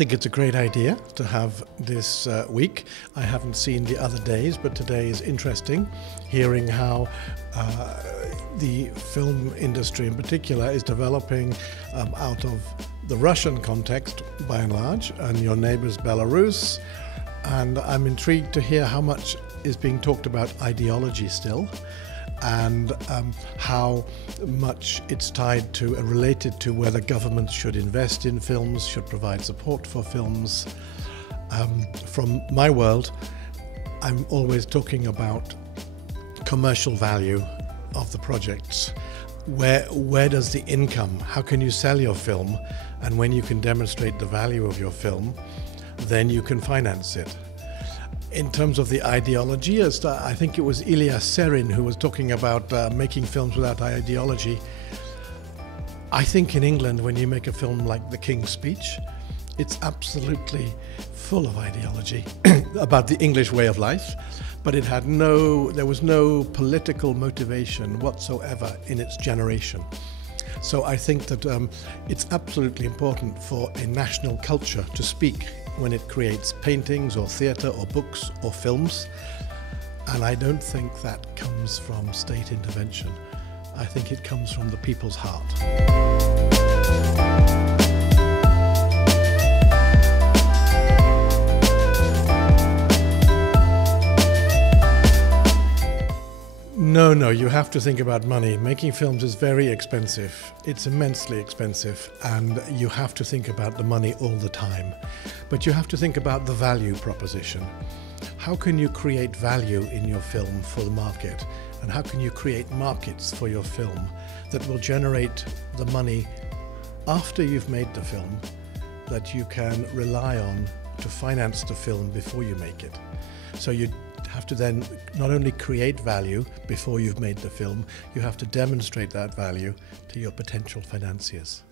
think it's a great idea to have this week. I haven't seen the other days, but today is interesting, hearing how the film industry in particular is developing out of the Russian context by and large, and your neighbours Belarus. And I'm intrigued to hear how much is being talked about ideology still, and how much it's tied to and related to whether governments should invest in films, should provide support for films. From my world, I'm always talking about commercial value of the projects. Where does the income, how can you sell your film? And when you can demonstrate the value of your film, then you can finance it. In terms of the ideology, I think it was Ilya Serin who was talking about making films without ideology. I think in England, when you make a film like The King's Speech, it's absolutely full of ideology about the English way of life, but there was no political motivation whatsoever in its generation. So I think that it's absolutely important for a national culture to speak when it creates paintings or theatre or books or films. And I don't think that comes from state intervention. I think it comes from the people's heart. No, you have to think about money. Making films is very expensive. It's immensely expensive, and you have to think about the money all the time. But you have to think about the value proposition. How can you create value in your film for the market? And how can you create markets for your film that will generate the money after you've made the film that you can rely on to finance the film before you make it? So you have to then not only create value before you've made the film, you have to demonstrate that value to your potential financiers.